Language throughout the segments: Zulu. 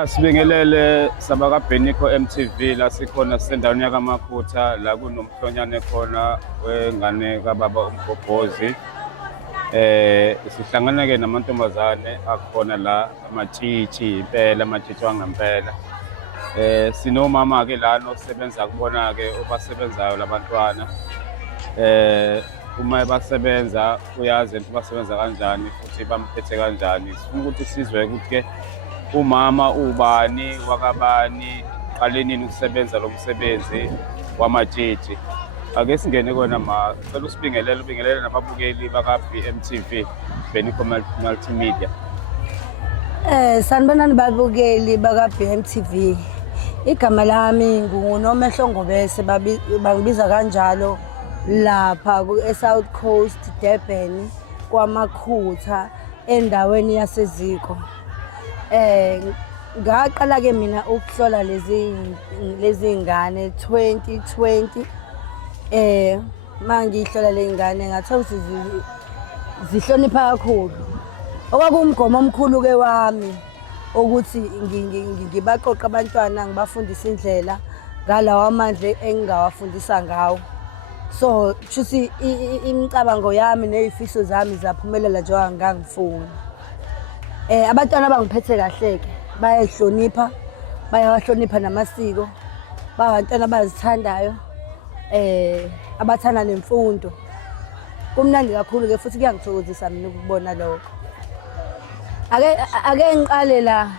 Asibingelele sabaka Benico MTV la sikhona sendaweni yakaMaphutha la kunomhlonyane khona wengane kababa uMgobhozi. Sihlangana ke namantombazane akhona la amatshitshi impela amatshitshi wangempela. Sinomama ke lana osebenza kubona ke obasebenzayo labantwana. Uma basebenza uyazi ukuthi basebenza kanjani futhi bamphethe kanjani. Sifuna ukuthi sizwe ukuthi ke umama ubani wakabani qale nini ukusebenza lo msebenzi wamatshitshi. Ake singene kona ma cela ubingelele nababukeli baka BMTV Benico Multimedia. Sanibonani babukeli baka BMTV. Igama lami nguNomehlo Ngobese bangibiza kanjalo lapha eSouth Coast Durban kwaMakhutha endaweni yaseziko. Ngaqala ke mina ukuhlola lezi ngane 2020 mangihlola le ngane ngathola ukuthi zihlonipha kakhulu. Okwakumgomo omkhulu ke wami ukuthi ngibaqoqa abantwana ngibafundisa indlela ngalawa amandla engingawafundisa ngawo. So chuthi imicabango yami nezifiso zami zaphumelela njengoba ngangifuna. Abantwana bangiphethe kahle ke bayahlonipha bayawahlonipha namasiko babantwana abazithandayo abathanda nemfundo. Kumnandi kakhulu ke futhi kuyangithokozisa mina ukubona lokho. Ake ngiqale la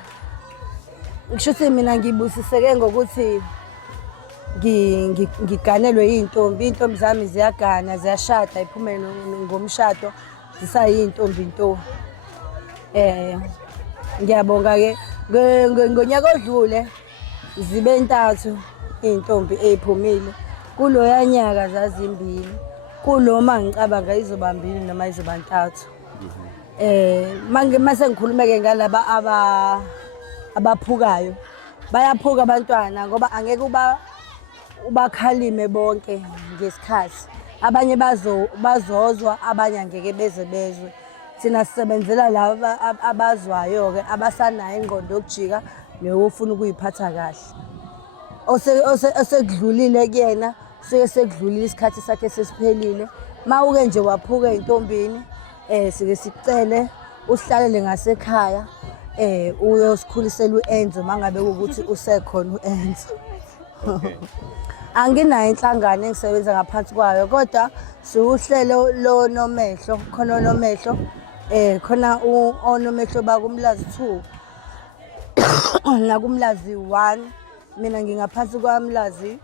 ngisho ukuthi mina ngibusiseke ngokuthi ngiganelwe intombi zami ziyagana ziyashada iphume ngomshado zisayintombi nto. Ngiyabonga ke ngonyaka odlule zibe 3 intombi eziphumile kulo yanyaka zazimbili kulo mangicabanga izoba 2 noma izoba 3. Mase ngikhuluma ke ngalaba abaphukayo bayaphuka abantwana ngoba angeke ubakhalime bonke ngesikhathi. Abanye bazozwa abanye angeke bezwe. Thina sisebenzela laba abazwayo ke abasanayo ingqondo yokujika neyofuna ukuyiphatha kahle. Osekudlulile kuyena sekudlulile isikhathi sakhe sesiphelile. Mawuke nje waphuka intombini sike sicele usihlalele ngasekhaya uyosikhulisela uEnzo mangabe ukuthi usekhona uEnzo. Anginayo inhlangano engisebenza ngaphansi kwayo kodwa siuhlelo lo Nomehlo khona Nomehlo khona onomehlo bakumlazi 2 nakumlazi 1 mina ngingaphansi kwaMlazi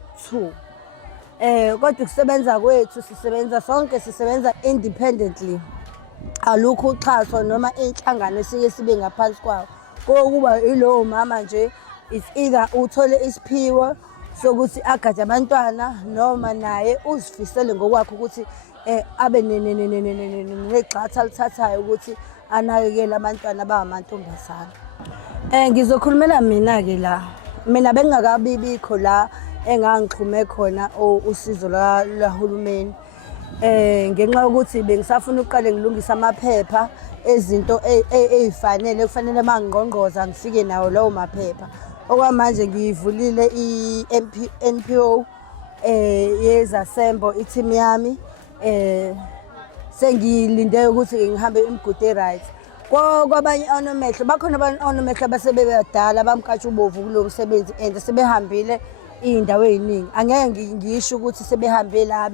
2. Kodwa ukusebenza kwethu sisebenza independently. Alukho uxhaso noma inhlangano sibe ngaphansi kwawo. Kokuba ilo mama nje is either uthole isiphiwo sokuthi agade abantwana noma naye uzifisele ngokwakhe ukuthi abe negxatha lithathayo ukuthi anakekele abantwana abangamantombazana. Ngizokhulumela mina ke la. Mina bengingakabibikho la engangixhume khona usizo lahulumeni. Ngenxa yokuthi bengisafuna uqale ngilungisa amaphepha ezinto ezifanele kufanele mangingqongqoza ngifike nawo lawo maphepha. Okwamanje ngivulile iNPO yezasembo i-team yami sengilinde ukuthi ngihambe imigude right. Kwabanye onomehlo bakhona abantu onomehlo abasebebadala bamkatsha ubovu kulo msebenzi and sebehambile indawo eziningi. Angeke ngisho ukuthi sebehambe la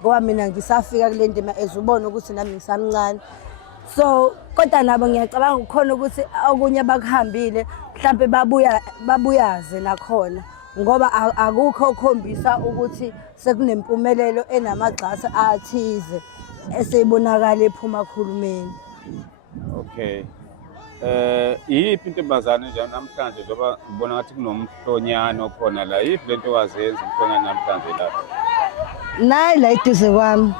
ngoba mina ngisafika kule ndima ezubona ukuthi nami ngisamncane. So kodwa nabo ngiyacabanga ukukhona ukuthi okunye abakuhambile mhlambe babuyaze nakhona ngoba akukho okukhombisa ukuthi sekunempumelelo enamagxasa athize eseyibonakala ephuma kuhulumeni. Okay. Yiphi intombazane nje namhlanje njengoba ngibona ngathi kunomhlonyane okhona la yiphi lento wazenza umhlonyane namhlanje lapha? Nayi la iduze kwami.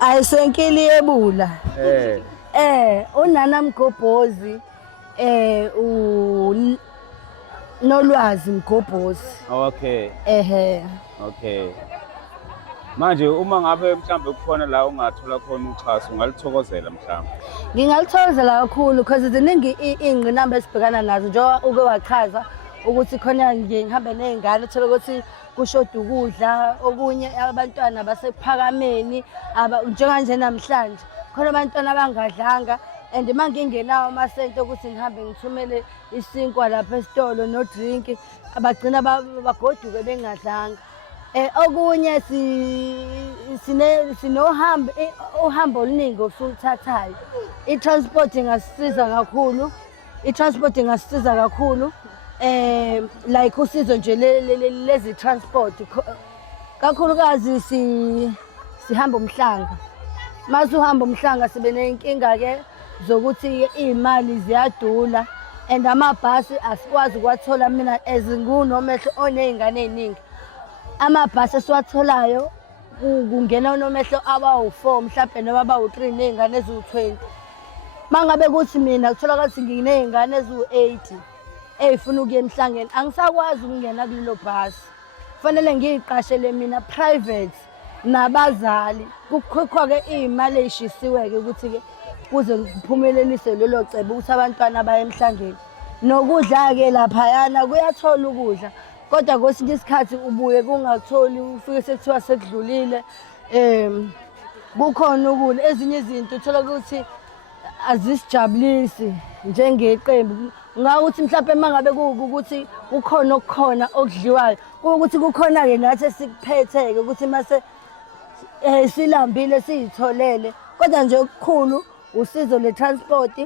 Ayisenkili yebula. Unana Mgobhozi Nolwazi Mgobhozi. Okay. Okay. Manje uma ngabe mhlambe kukhona la ungathola khona uxhaso ungalithokozela mhlambe. Ngingalithokozela kakhulu because ziningi iy'ngqinamba esibhekana nazo njengoba uke wachaza ukuthi khona ngihambe ney'ngane uthole ukuthi kushoda ukudla, okunye abantwana basephakameni njenganje namhlanje khona abantwana abangadlanga and uma ngingenawo amasente ukuthi ngihambe ngithumele isinkwa lapha esitolo no-drink bagcina bagoduke bengadlanga. Okunye uhambo oluningi osuluthathayo. I-transport ingasisiza kakhulu. Like usizo nje lezi transport. Kakhulukazi sihamba umhlanga. Mase uhamba umhlanga sibe nenkinga-ke zokuthi iy'mali ziyadula and amabhasi asikwazi ukuwathola mina as ngunomehlo oney'ngane ey'ningi. Amabhasi esiwatholayo kungena unomehlo abawu-4 mhlawumbe noma abawu-3 ney'ngane eziwu-20. Uma ngabe kuthi mina kutholakala ukuthi nginey'ngane eziwu-80 ey'funa ukuya emhlangeni angisakwazi ukungena kulelo bhasi. Kufanele ngiyiqashele mina private nabazali kukhokhwa-ke iy'mali ey'shisiwe-ke ukuthi-ke kuze kuphumelelise lelo cebo ukuthi abantwana baye emhlangeni. Nokudla-ke laphayana kuyathola ukudla. Kodwa kwesinye isikhathi ubuye kungatholi ufike sekuthiwa sekudlulile. Kukhona ukudla ezinye izinto uthola ukuthi azisijabulisi njengeqembu. Ngawukuthi mhlawumbe mangabe ukuthi kukhona okukhona okudliwayo ukuthi kukhona-ke nathi esikuphethe-ke ukuthi mase silambile siyitholele. Kodwa nje okukhulu usizo le-transport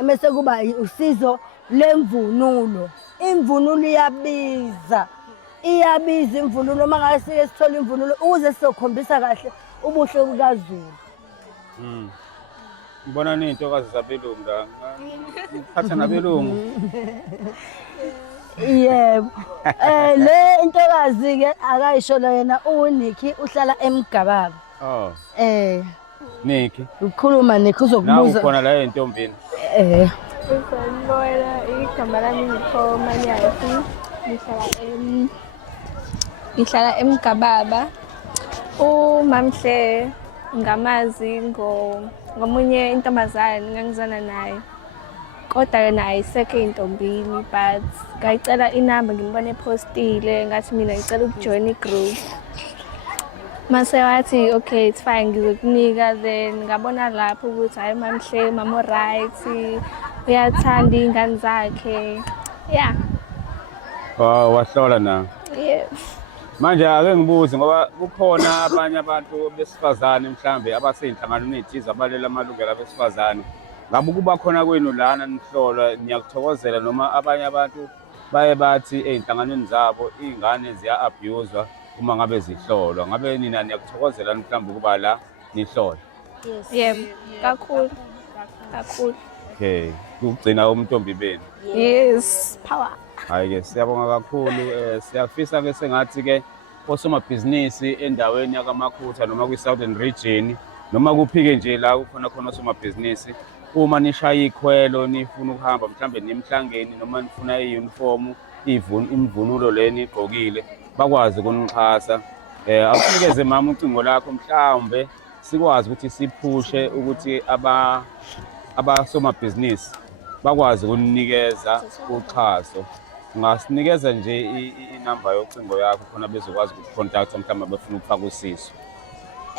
emese kuba usizo lemvunulo. Imvunulo iyabiza imvunulo. Uma ngabe sike sithola imvunulo ukuze sizokhombisa kahle ubuhle bukaZulu. Ngibona ney'ntokazi zabelungu la. Ngiphatha nabelungu. Yebo. Le intokazi-ke akayishola yena uNikki uhlala eMgababa. Oh. Nikki. Ukhuluma Nikki uzokubuza. Nawu khona la entombini. Sanibona, igama lami ngikho-Manyasi, ngihlala eMgababa. uMamhle ngamazi ngomunye intombazane ngangizana naye, kodwa yena ayisekho ey'ntombini, but ngayicela inamba ngimbone ephostile ngathi mina ngicela ukujoyina i-group. Mase wathi okay it's fine ngizokunika, then ngabona lapho ukuthi hayi Mamhle mama right, uyathanda iy'ngane zakhe. Yeah. Wow, wahlola na. Yes. Manje ake ngibuze ngoba kukhona abanye abantu besifazane mhlambe abasey'nhlanganweni ey'thize abalela amalungelo abesifazane. Ngabe kuba khona kwenu lana nihlolwa niyakuthokozela noma abanye abantu baye bathi ey'nhlanganweni zabo iy'ngane ziya-abuswa uma ngabe zihlolwa? Ngabe nina niyakuthokozela mhlambe ukuba la nihlolwa? Yes. Yebo, kakhulu. Kakhulu. Okay, kugcina umntombi benu. Yes, power. Hayi-ke siyabonga kakhulu. Siyafisa-ke sengathi-ke osomabhizinisi endaweni yakamakhutha noma kwi-Southern Region noma kuphi-ke nje la kukhona khona osomabhizinisi, uma nishaya ikhwelo nifuna ukuhamba mhlambe nemhlangeni noma nifuna i-uniform, imvunulo le nigqokile, bakwazi ukunixhasa. Akunikeze mama ucingo lakho mhlawumbe sikwazi ukuthi siphushe ukuthi abasomabhizinisi bakwazi ukuninikeza uxhaso. Ungasinikeza nje inamba yocingo yakho khona bezokwazi ukucontact mhlawumbe befuna ukufaka usizo.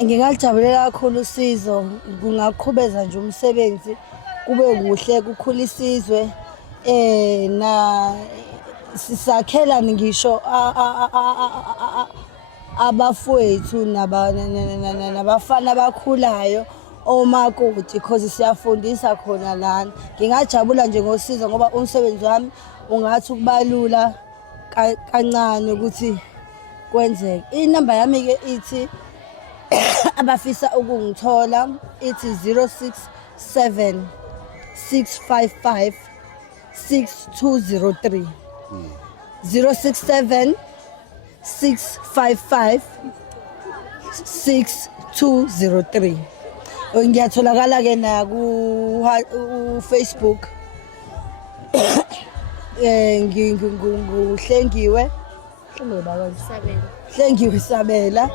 Ngingalijabulela kakhulu usizo, kungaqhubeza nje umsebenzi kube kuhle kukhula isizwe. Na sisakhela ngisho abafowethu nabafana abakhulayo omakoti because siyafundisa khona lana. Ngingajabula nje ngosizo ngoba umsebenzi wami ungathi ukubalula kancane ukuthi kwenzeke. Inamba yami-ke ithi abafisa ukungithola ithi 067 655 6203 067 655 6203. Ngiyatholakala-ke na ku-Facebook. Nguhlengiwe Sabela.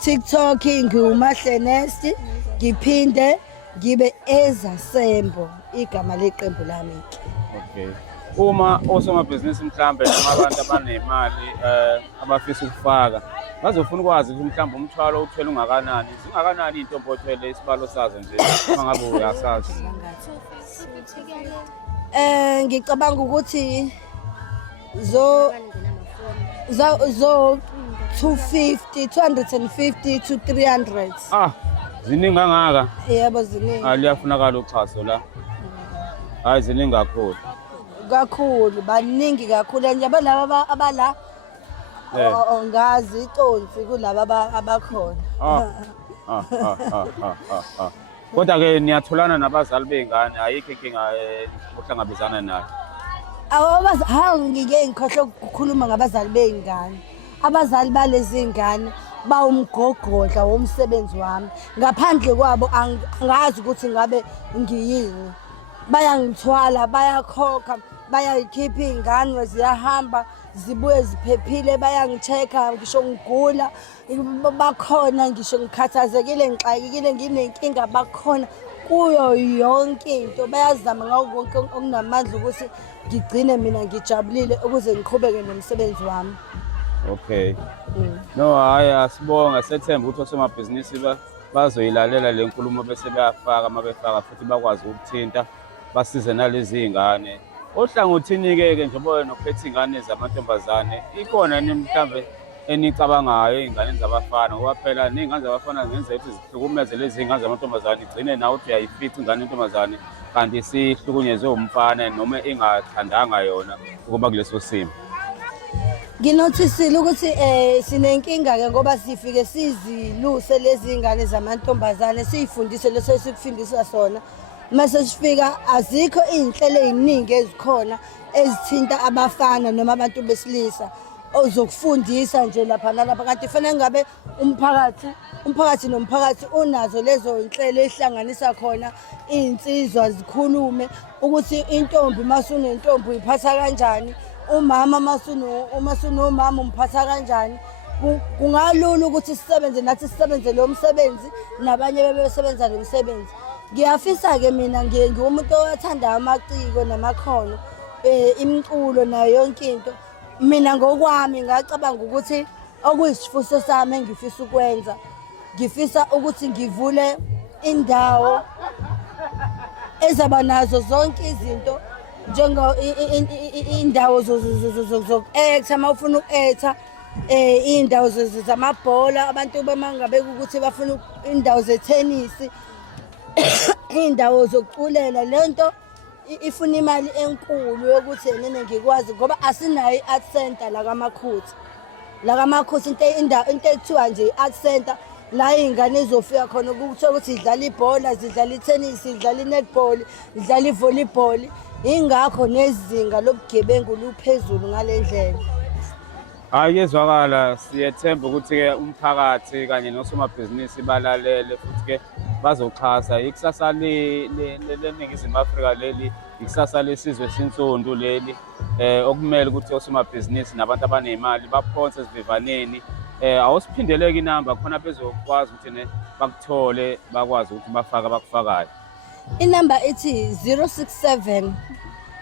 TikTok ngiwuMahlenesti, ngiphinde ngibe Ezasembo igama leqembu lami. Okay. Uma osomabhizinisi mhlambe noma abantu abanemali abafisa ukufaka bazofuna ukwazi ukuthi mhlambe umthwalo uthwele ungakanani, zingakanani intombi othwele isibalo sazo nje uma ngabe uyasazi. Ngicabanga ukuthi zo 250 to 300. Ziningi kangaka? Yebo ziningi. Liyafunakala uxhaso la. Hayi ziningi kakhulu baningi kakhulu nje laba abala ngazi iconsi kulaba abakhona. Kodwa-ke niyatholana nabazali bey'ngane, ayikho inkinga ohlangabezana nayo? Ngike ngikhohlwe ukukhuluma ngabazali bey'ngane. Abazali balezi ngane bawumgogodla womsebenzi wami. Ngaphandle kwabo angazi ukuthi ngabe ngiyini. Bayangithwala, bayakhokha, bayayikhipha iy'ngane ziyahamba, zibuye ziphephile, bayangi-check-a ngisho ngigula, bakhona ngisho ngikhathazekile, ngixakekile, nginenkinga, bakhona kuyo yonke into. Bayazama ngawo konke okunamandla ukuthi ngigcine mina ngijabulile ukuze ngiqhubeke nomsebenzi wami. Okay. No, hayi asibonga, sethemba ukuthi osomabhizinisi bazoyilalela le nkulumo bese beyafaka, uma befaka futhi bakwazi ukuthinta basize nalezi iy'ngane. Ohlangothini-ke njengoba nophethe iy'ngane zamantombazane, ikhona mhlambe enicabangayo ey'nganeni zabafana ngoba phela ney'ngane zabafana zenza ukuthi zihlukumeze lezi iy'ngane zamantombazane, igcine nawe uthi uyayifica ingane yentombazane kanti sihlukunyezwe umfana noma engathandanga yona ukuba kuleso simo. Nginothisile ukuthi sinenkinga-ke ngoba sifike siziluse lezi ngane zamantombazane, siyifundise leso esikufundisa sona. Mase sifika azikho iy'nhlelo ey'ningi ezikhona ezithinta abafana noma abantu besilisa ozokufundisa nje lapha nalapha, kanti fanele ngabe umphakathi nomphakathi unazo lezo ynhlelo ehlanganisa khona iy'nsizwa zikhulume ukuthi intombi masunentombi uyiphatha kanjani, umama masunomama umphatha kanjani. Kungalula ukuthi sisebenze lo msebenzi nabanye bebesebenza lo msebenzi. Ngiyafisa-ke mina ngiwumuntu othanda amaciko namakhono, imiculo nayo yonke into. Mina ngokwami ngacabanga ukuthi okuyisifiso sami engifisa ukwenza, ngifisa ukuthi ngivule indawo ezaba nazo zonke izinto indawo zoku-acta, uma ufuna uku-acta, iy'ndawo zamabhola, abantu bemangabe ukuthi bafuna iy'ndawo zethenisi, iy'ndawo zokuculela. Le nto ifuna imali enkulu yokuthi nene ngikwazi ngoba asinayo i-art center lakamakhuthi into ekuthiwa nje i-art center la iy'ngane ezofika khona ukuthola ukuthi idlala ibhola, zidlala ithenisi, idlala i-netball, idlala i-volleyball. Ingakho nezinga lobugebengu luphezulu ngale ndlela. Hayi kezwakala, siyethemba ukuthi-ke umphakathi kanye nosomabhizinisi balalele futhi-ke bazoxhasa ikusasa leNingizimu Afrika leli, ikusasa lesizwe sinsundu leli, okumele ukuthi osomabhizinisi nabantu abaney'mali baphonse esivivaneni. Awusiphindeleke inamba khona bezokwazi ukuthi bakuthole, bakwazi ukuthi bafake abakufakayo. Inamba ithi 067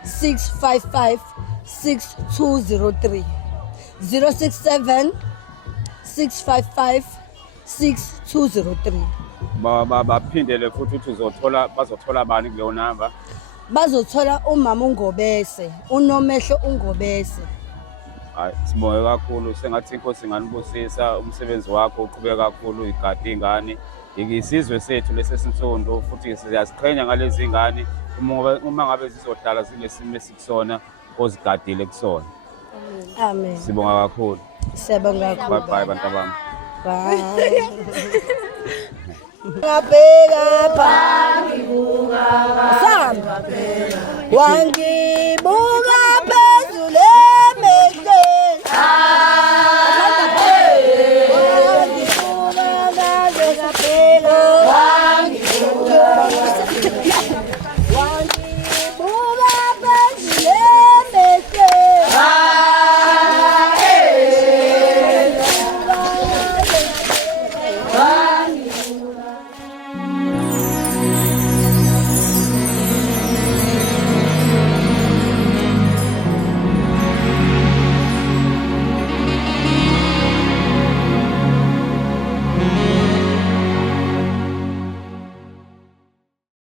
655 6203. 067 655 6203. Baphindele futhi ukuthi bazothola bani kuleyo namba? Bazothola umama uNgobese, uNomehlo uNgobese. Hayi sibonge kakhulu, sengathi inkosi inganibusisa, umsebenzi wakho uqhubeka kakhulu, igade ingane. Isizwe sethu lesesinsundu futhi siyaziqhenya ngalezi ngane uma ngabe zizohlala zilesimo esikusona ozigadile kusona. Amen. Sibonga kakhulu. Siyabonga kakhulu. Bye bantwana bami. Bye. Ngabheka phambi kuka Wangi